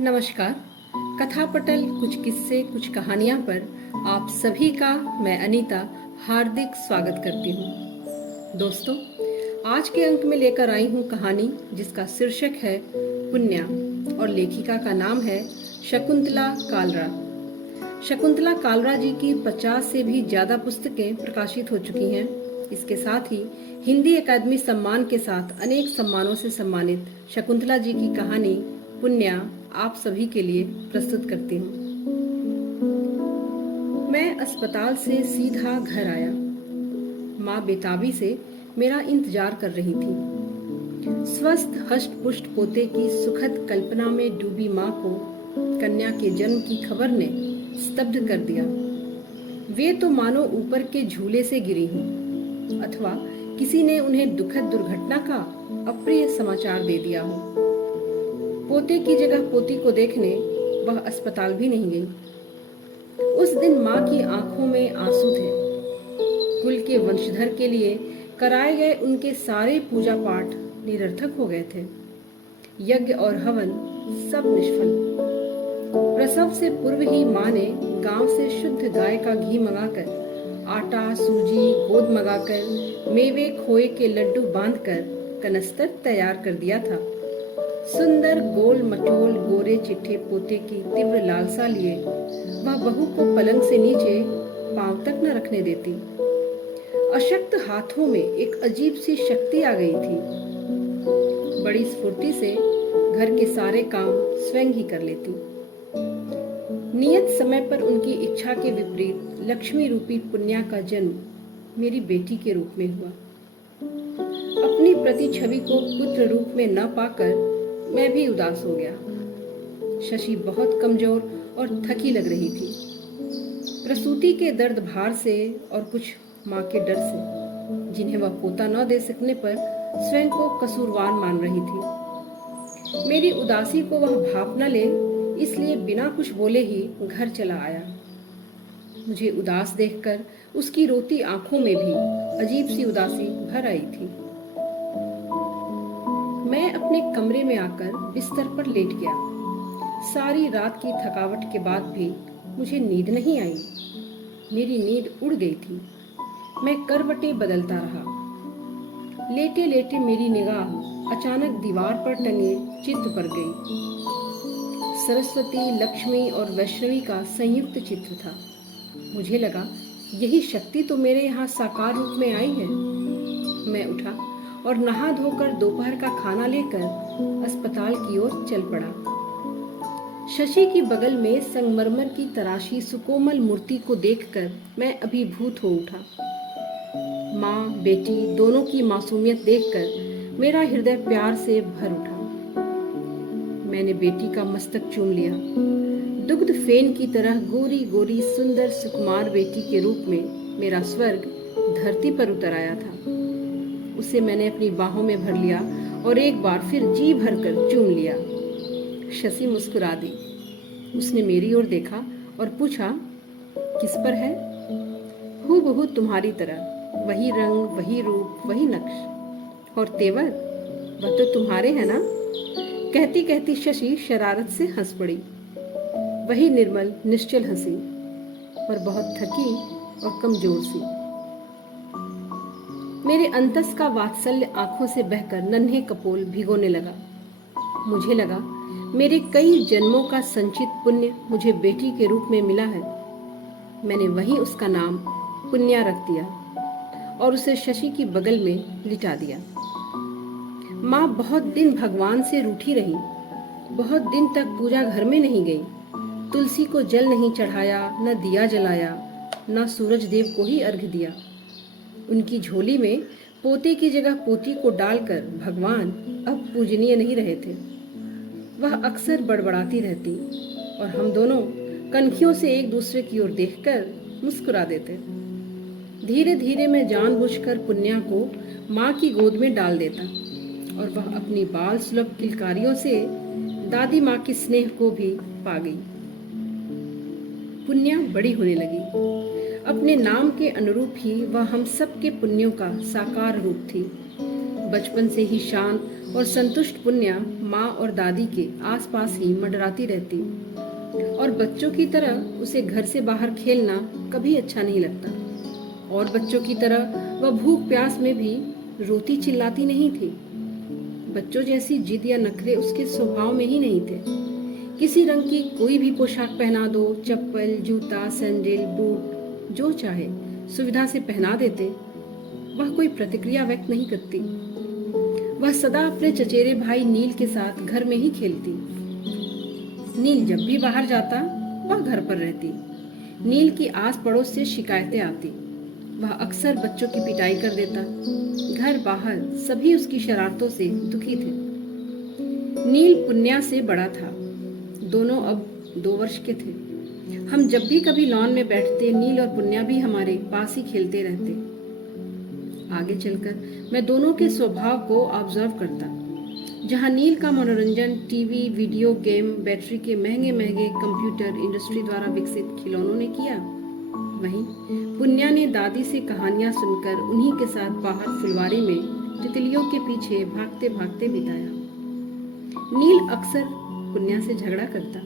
नमस्कार। कथा पटल कुछ किस्से कुछ कहानियां पर आप सभी का मैं अनीता हार्दिक स्वागत करती हूँ। दोस्तों, आज के अंक में लेकर आई हूँ कहानी जिसका शीर्षक है पुण्या और लेखिका का नाम है शकुंतला कालरा। शकुंतला कालरा जी की 50 से भी ज्यादा पुस्तकें प्रकाशित हो चुकी हैं। इसके साथ ही हिंदी अकादमी सम्मान के साथ अनेक सम्मानों से सम्मानित शकुंतला जी की कहानी पुण्या आप सभी के लिए प्रस्तुत करती हूँ। मैं अस्पताल से सीधा घर आया। माँ बेताबी से मेरा इंतजार कर रही थी। स्वस्थ हष्ट पुष्ट पोते की सुखद कल्पना में डूबी माँ को कन्या के जन्म की खबर ने स्तब्ध कर दिया। वे तो मानो ऊपर के झूले से गिरी हों अथवा किसी ने उन्हें दुखद दुर्घटना का अप्रिय समाचार दे दिया हो। पोते की जगह पोती को देखने वह अस्पताल भी नहीं गई। उस दिन माँ की आंखों में आंसू थे। कुल के वंशधर के लिए कराए गए उनके सारे पूजा पाठ निरर्थक हो गए थे। यज्ञ और हवन सब निष्फल। प्रसव से पूर्व ही माँ ने गांव से शुद्ध गाय का घी मंगाकर, आटा सूजी गोद मंगाकर, मेवे खोए के लड्डू बांधकर कनस्तर तैयार कर दिया था। सुंदर गोल मटोल गोरे चिट्ठे पोते की तीव्र लालसा लिए वह बहू को पलंग से नीचे पांव तक न रखने देती। अशक्त हाथों में एक अजीब सी शक्ति आ गई थी। बड़ी स्फूर्ति से घर के सारे काम स्वयं ही कर लेती। नियत समय पर उनकी इच्छा के विपरीत लक्ष्मी रूपी पुण्या का जन्म मेरी बेटी के रूप में हुआ। अपनी प्रतिछवि को पुत्र रूप में न पाकर मैं भी उदास हो गया। शशि बहुत कमजोर और थकी लग रही थी। प्रसूति के दर्द भार से और कुछ माँ के डर से, जिन्हें वह पोता न दे सकने पर स्वयं को कसूरवान मान रही थी। मेरी उदासी को वह भाप न ले, इसलिए बिना कुछ बोले ही घर चला आया। मुझे उदास देखकर उसकी रोती आंखों में भी अजीब सी उदासी भर आई थी। मैं अपने कमरे में आकर बिस्तर पर लेट गया। सारी रात की थकावट के बाद भी मुझे नींद नहीं आई। मेरी नींद उड़ गई थी। मैं करवटें बदलता रहा। लेटे लेटे मेरी निगाह अचानक दीवार पर टंगे चित्र पर गई। सरस्वती, लक्ष्मी और वैष्णवी का संयुक्त चित्र था। मुझे लगा यही शक्ति तो मेरे यहाँ साकार रूप में आई है। मैं उठा और नहा धोकर दोपहर का खाना लेकर अस्पताल की ओर चल पड़ा। शशि की बगल में संगमरमर की तराशी सुकोमल मूर्ति को देखकर मैं अभिभूत हो उठा। माँ बेटी दोनों की मासूमियत देखकर मेरा हृदय प्यार से भर उठा। मैंने बेटी का मस्तक चूम लिया। दुग्ध फेन की तरह गोरी गोरी सुंदर सुकुमार बेटी के रूप में मेरा स्वर्ग धरती पर उतर आया था। उसे मैंने अपनी बाहों में भर लिया और एक बार फिर जी भरकर चूम लिया। शशि मुस्कुरा दी। उसने मेरी ओर देखा और पूछा, किस पर है? हूबहू तुम्हारी तरह, वही रंग, वही रूप, वही नक्श और तेवर, वह तो तुम्हारे है ना? कहती कहती शशि शरारत से हंस पड़ी। वही निर्मल निश्चल हंसी, पर बहुत थकी और कमजोर सी। मेरे अंतस का वात्सल्य आंखों से बहकर नन्हे कपोल भिगोने लगा। मुझे लगा मेरे कई जन्मों का संचित पुण्य मुझे बेटी के रूप में मिला है। मैंने वहीं उसका नाम पुण्या रख दिया और उसे शशि की बगल में लिटा दिया। माँ बहुत दिन भगवान से रूठी रही। बहुत दिन तक पूजा घर में नहीं गई। तुलसी को जल नहीं चढ़ाया, न दिया जलाया, न सूरज देव को ही अर्घ्य दिया। उनकी झोली में पोते की जगह पोती को डालकर भगवान अब पूजनीय नहीं रहे थे। वह अक्सर बड़बड़ाती रहती और हम दोनों कनखियों से एक दूसरे की ओर देखकर मुस्कुरा देते। धीरे धीरे मैं जानबूझकर पुण्या को माँ की गोद में डाल देता और वह अपनी बाल सुलभ किलकारियों से दादी माँ के स्नेह को भी पा गई। पुण्या बड़ी होने लगी। अपने नाम के अनुरूप ही वह हम सब के पुण्यों का साकार रूप थी। बचपन से ही शांत और संतुष्ट पुण्या माँ और दादी के आसपास ही मंडराती रहती और बच्चों की तरह उसे घर से बाहर खेलना कभी अच्छा नहीं लगता। और बच्चों की तरह वह भूख प्यास में भी रोती चिल्लाती नहीं थी। बच्चों जैसी जिद या नखरे उसके स्वभाव में ही नहीं थे। किसी रंग की कोई भी पोशाक पहना दो, चप्पल, जूता, सैंडल, बूट, जो चाहे सुविधा से पहना देते, वह कोई प्रतिक्रिया व्यक्त नहीं करती। वह सदा अपने चचेरे भाई नील के साथ घर में ही खेलती। नील जब भी बाहर जाता वह घर पर रहती। नील की आस पड़ोस से शिकायतें आती। वह अक्सर बच्चों की पिटाई कर देता। घर बाहर सभी उसकी शरारतों से दुखी थे। नील पुन्या से बड़ा था। दोनों अब 2 वर्ष के थे। हम जब भी कभी लॉन में बैठते, नील और पुन्या भी हमारे पास ही खेलते रहते। आगे चलकर मैं दोनों के स्वभाव को ऑब्जर्व करता। जहां नील का मनोरंजन टीवी, वीडियो गेम, बैटरी के महंगे महंगे कंप्यूटर इंडस्ट्री द्वारा विकसित खिलौनों ने किया, वहीं पुन्या ने दादी से कहानियां सुनकर उन्हीं के साथ बाहर फुलवारी में तितलियों के पीछे भागते भागते बिताया। नील अक्सर पुन्या से झगड़ा करता।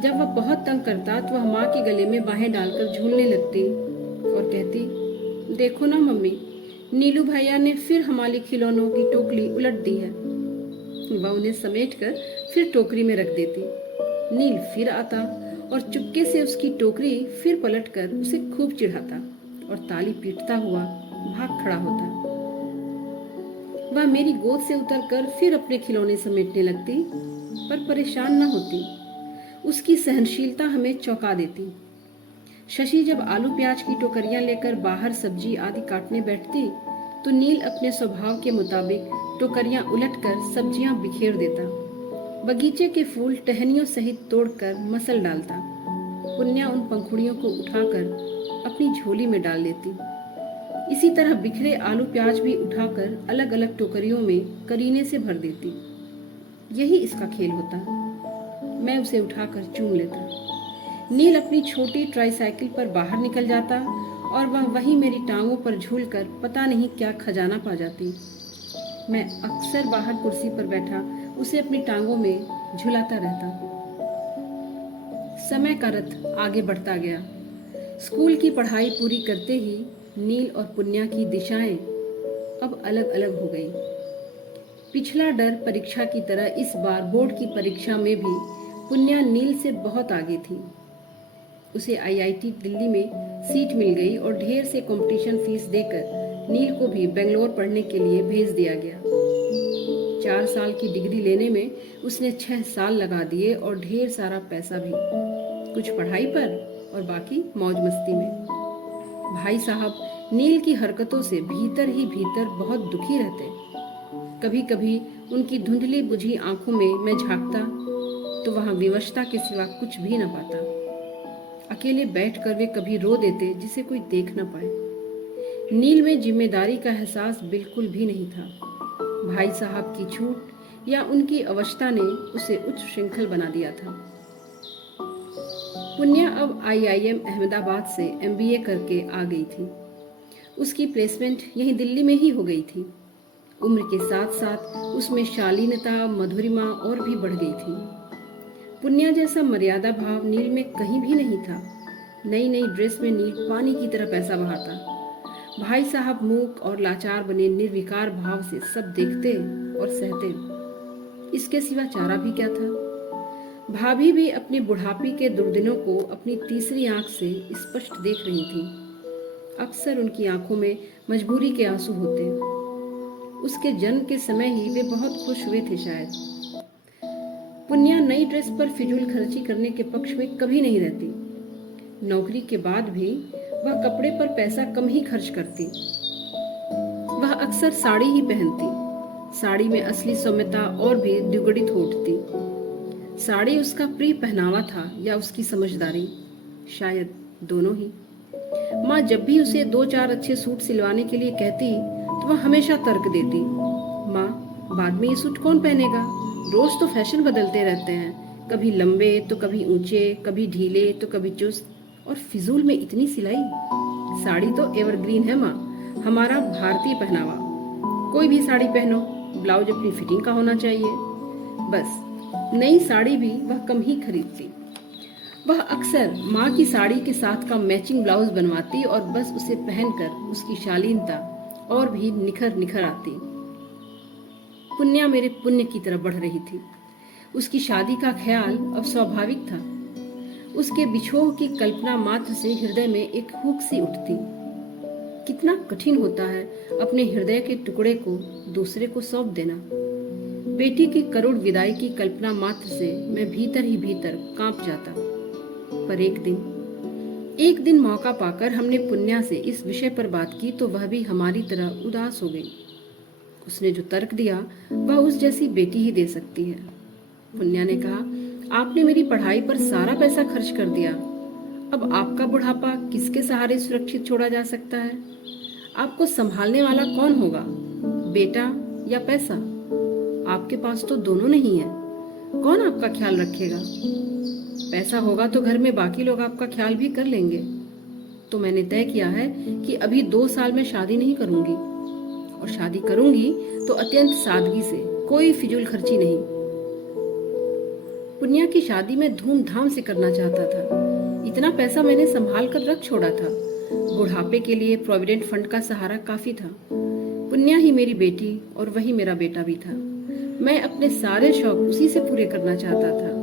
जब वह बहुत तंग करता तो वह माँ के गले में बाहें डालकर झूलने लगती और कहती, देखो ना मम्मी, नीलू भैया ने फिर हमारे खिलौनों की टोकरी उलट दी है। वह उन्हें समेटकर फिर टोकरी में रख देती। नील फिर आता और चुपके से उसकी टोकरी फिर पलटकर उसे खूब चिढ़ाता और ताली पीटता हुआ भाग खड़ा होता। वह मेरी गोद से उतरकर फिर अपने खिलौने समेटने लगती, पर परेशान न होती। उसकी सहनशीलता हमें चौंका देती। शशि जब आलू प्याज की टोकरियां लेकर बाहर सब्जी आदि काटने बैठती तो नील अपने स्वभाव के मुताबिक टोकरियां उलटकर सब्जियां बिखेर देता। बगीचे के फूल टहनियों सहित तोड़कर मसल डालता। पुन्या उन पंखुड़ियों को उठाकर अपनी झोली में डाल लेती। इसी तरह बिखरे आलू प्याज भी उठाकर अलग अलग टोकरियों में करीने से भर देती। यही इसका खेल होता। मैं उसे उठाकर चूम लेता। नील अपनी छोटी ट्राईसाइकिल पर बाहर निकल जाता और वह वहीं मेरी टांगों पर झूलकर पता नहीं क्या खजाना पा जाती। मैं अक्सर बाहर कुर्सी पर बैठा उसे अपनी टांगों में झुलाता रहता। समय का रथ आगे बढ़ता गया। स्कूल की पढ़ाई पूरी करते ही नील और पुन्या की दिशाएं अब अलग अलग हो गई। पिछला डर परीक्षा की तरह इस बार बोर्ड की परीक्षा में भी पुन्या नील से बहुत आगे थी। उसे आईआईटी दिल्ली में सीट मिल गई और ढेर से कंपटीशन फीस देकर नील को भी बेंगलोर पढ़ने के लिए भेज दिया गया। 4 साल की डिग्री लेने में उसने 6 साल लगा दिए और ढेर सारा पैसा भी, कुछ पढ़ाई पर और बाकी मौज मस्ती में। भाई साहब नील की हरकतों से भीतर ही भीतर बहुत दुखी रहते। कभी कभी उनकी धुंधली बुझी आंखों में मैं झांकता तो वहां विवशता के सिवा कुछ भी न पाता। अकेले बैठकर वे कभी रो देते जिसे कोई देख न पाए। नील में जिम्मेदारी का एहसास बिल्कुल भी नहीं था। भाई साहब की छूट या उनकी अवस्था ने उसे उच्च श्रृंखल बना दिया था। पुन्या अब आईआईएम अहमदाबाद से एमबीए करके आ गई थी। उसकी प्लेसमेंट यहीं दिल्ली में ही हो गई थी। उम्र के साथ साथ उसमें शालीनता, मधुरिमा और भी बढ़ गई थी। पुन्या जैसा मर्यादा भाव नील में कहीं भी नहीं था। नई नई ड्रेस में नील पानी की तरह पैसा बहाता। भाई साहब मूक और लाचार बने निर्विकार भाव से सब देखते और सहते। इसके सिवा चारा भी क्या था। भाभी भी अपने बुढ़ापे के दुर्दिनों को अपनी तीसरी आंख से स्पष्ट देख रही थी। अक्सर उनकी आंखों में मजबूरी के आंसू होते। उसके जन्म के समय ही वे बहुत खुश हुए थे शायद। पुन्या नई ड्रेस पर फिजूल खर्ची करने के पक्ष में कभी नहीं रहती। नौकरी के बाद भी वह कपड़े पर पैसा कम ही खर्च करती। वह अक्सर साड़ी ही पहनती। साड़ी में असली सौम्यता और भी द्विगुणित हो उठती। साड़ी उसका प्रिय पहनावा था या उसकी समझदारी, शायद दोनों ही। माँ जब भी उसे 2-4 अच्छे सूट सिलवाने के लिए कहती तो वह हमेशा तर्क देती, माँ बाद में ये सूट कौन पहनेगा, रोज तो फैशन बदलते रहते हैं, कभी लंबे तो कभी ऊंचे, कभी ढीले तो कभी चुस्त, और फिजूल में इतनी सिलाई। साड़ी तो एवरग्रीन है माँ, हमारा भारतीय पहनावा। कोई भी साड़ी पहनो, ब्लाउज अपनी फिटिंग का होना चाहिए। बस नई साड़ी भी वह कम ही खरीदती। वह अक्सर माँ की साड़ी के साथ का मैचिंग ब्लाउज बनवाती और बस उसे पहनकर उसकी शालीनता और भी निखर निखर आती। पुण्या मेरे पुण्य की तरफ बढ़ रही थी। उसकी शादी का ख्याल अब स्वाभाविक था। उसके बिछोह की कल्पना मात्र से हृदय में एक हुक सी उठती। कितना कठिन होता है अपने हृदय के टुकड़े को दूसरे को सौंप देना। बेटी की करुण विदाई की कल्पना मात्र से मैं भीतर ही भीतर कांप जाता। पर एक दिन मौका पाकर हमने पुण्या से इस विषय पर बात की तो वह भी हमारी तरह उदास हो गई। उसने जो तर्क दिया वह उस जैसी बेटी ही दे सकती है। पुण्या ने कहा, आपने मेरी पढ़ाई पर सारा पैसा खर्च कर दिया, अब आपका बुढ़ापा किसके सहारे सुरक्षित छोड़ा जा सकता है? आपको संभालने वाला कौन होगा, बेटा या पैसा? आपके पास तो दोनों नहीं है, कौन आपका ख्याल रखेगा? पैसा होगा तो घर में बाकी लोग आपका ख्याल भी कर लेंगे। तो मैंने तय किया है कि अभी 2 साल में शादी नहीं करूंगी, और शादी करूंगी तो अत्यंत सादगी से, कोई फिजूल खर्ची नहीं। पुण्या की शादी में धूमधाम से करना चाहता था। इतना पैसा मैंने संभाल कर रख छोड़ा था। बुढ़ापे के लिए प्रोविडेंट फंड का सहारा काफी था। पुण्या ही मेरी बेटी और वही मेरा बेटा भी था। मैं अपने सारे शौक उसी से पूरे करना चाहता था।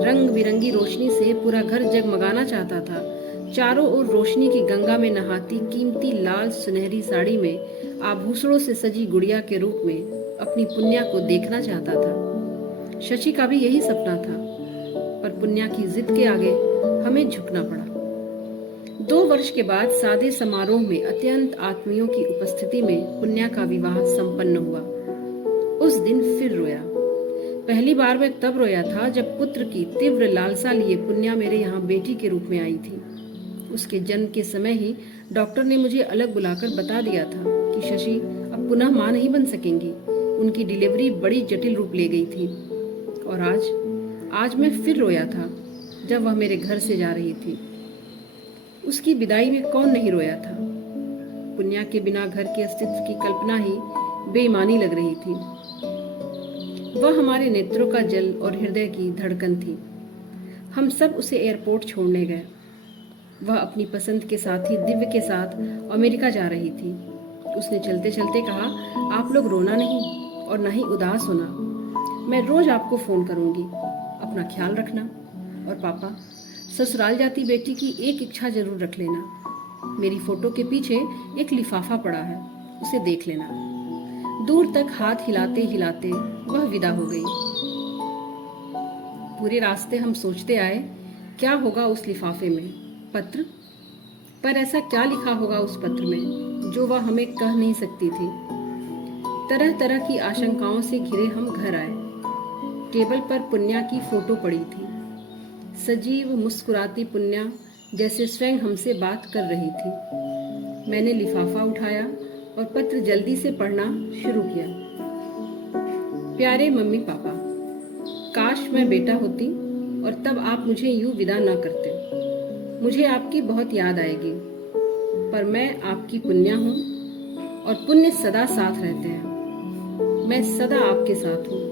रंग बिरंगी रोशनी से पूरा घर जगमगाना चाहता था। चारों ओर रोशनी की गंगा में नहाती कीमती लाल सुनहरी साड़ी में आभूषणों से सजी गुड़िया के रूप में अपनी पुण्या को देखना चाहता था। शशि का भी यही सपना था, पर पुण्या की जिद के आगे हमें झुकना पड़ा। 2 वर्ष के बाद सादे समारोह में अत्यंत आत्मीयों की उपस्थिति में पुण्या का विवाह संपन्न हुआ। उस दिन फिर रोया। पहली बार मैं तब रोया था जब पुत्र की तीव्र लालसा लिए पुण्या मेरे यहाँ बेटी के रूप में आई थी। उसके जन्म के समय ही डॉक्टर ने मुझे अलग बुलाकर बता दिया था कि शशि अब पुनः मां नहीं बन सकेंगी। उनकी डिलीवरी बड़ी जटिल रूप ले गई थी। और आज मैं फिर रोया था जब वह मेरे घर से जा रही थी। उसकी विदाई में कौन नहीं रोया था। पुण्या के बिना घर के अस्तित्व की कल्पना ही बेईमानी लग रही थी। वह हमारे नेत्रों का जल और हृदय की धड़कन थी। हम सब उसे एयरपोर्ट छोड़ने गए। वह अपनी पसंद के साथी दिव्य के साथ अमेरिका जा रही थी। उसने चलते चलते कहा, आप लोग रोना नहीं और न ही उदास होना। मैं रोज आपको फोन करूंगी, अपना ख्याल रखना। और पापा, ससुराल जाती बेटी की एक इच्छा जरूर रख लेना। मेरी फोटो के पीछे एक लिफाफा पड़ा है, उसे देख लेना। दूर तक हाथ हिलाते हिलाते वह विदा हो गई। पूरे रास्ते हम सोचते आए, क्या होगा उस लिफाफे में? पत्र? पर ऐसा क्या लिखा होगा उस पत्र में जो वह हमें कह नहीं सकती थी? तरह तरह की आशंकाओं से घिरे हम घर आए। टेबल पर पुण्या की फोटो पड़ी थी। सजीव मुस्कुराती पुण्या जैसे स्वयं हमसे बात कर रही थी। मैंने लिफाफा उठाया और पत्र जल्दी से पढ़ना शुरू किया। प्यारे मम्मी पापा, काश मैं बेटा होती और तब आप मुझे यूं विदा ना करते। मुझे आपकी बहुत याद आएगी, पर मैं आपकी पुण्या हूँ और पुण्य सदा साथ रहते हैं। मैं सदा आपके साथ हूँ।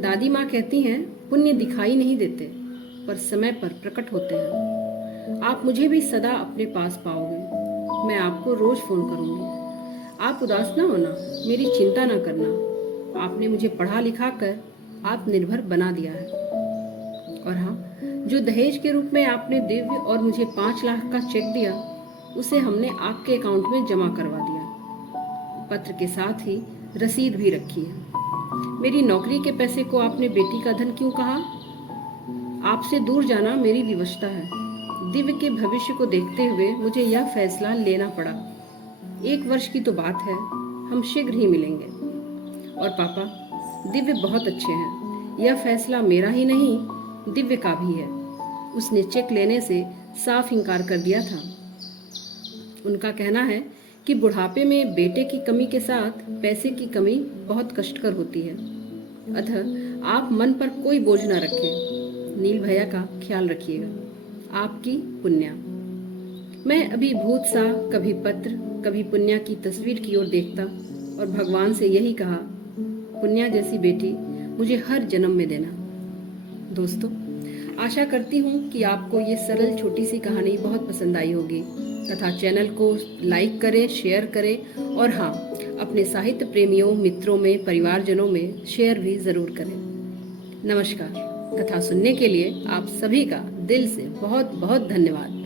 दादी माँ कहती हैं, पुण्य दिखाई नहीं देते पर समय पर प्रकट होते हैं। आप मुझे भी सदा अपने पास पाओगे। मैं आपको रोज फोन करूंगी। आप उदास ना होना, मेरी चिंता ना करना। आपने मुझे पढ़ा लिखा कर आत्मनिर्भर बना दिया है। और हाँ, जो दहेज के रूप में आपने दिव्य और मुझे 5 लाख का चेक दिया, उसे हमने आपके अकाउंट में जमा करवा दिया। पत्र के साथ ही रसीद भी रखी है। मेरी नौकरी के पैसे को आपने बेटी का धन क्यों कहा? आपसे दूर जाना मेरी विवशता है। दिव्य के भविष्य को देखते हुए मुझे यह फैसला लेना पड़ा। 1 वर्ष की तो बात है, हम शीघ्र ही मिलेंगे। और पापा, दिव्य बहुत अच्छे हैं। यह फैसला मेरा ही नहीं, दिव्य का भी है। उसने चेक लेने से साफ इनकार कर दिया था। उनका कहना है कि बुढ़ापे में बेटे की कमी के साथ पैसे की कमी बहुत कष्टकर होती है। अतः आप मन पर कोई बोझ न रखें। नील भैया का ख्याल रखिएगा। आपकी पुण्या। मैं अभी भूत सा कभी पत्र, कभी पुण्या की तस्वीर की ओर देखता और भगवान से यही कहा, पुण्या जैसी बेटी मुझे हर जन्म में देना। दोस्तों, आशा करती हूँ कि आपको ये सरल छोटी सी कहानी बहुत पसंद आई होगी तथा चैनल को लाइक करें, शेयर करें और हाँ, अपने साहित्य प्रेमियों, मित्रों में, परिवारजनों में शेयर भी जरूर करें। नमस्कार। कथा सुनने के लिए आप सभी का दिल से बहुत बहुत धन्यवाद।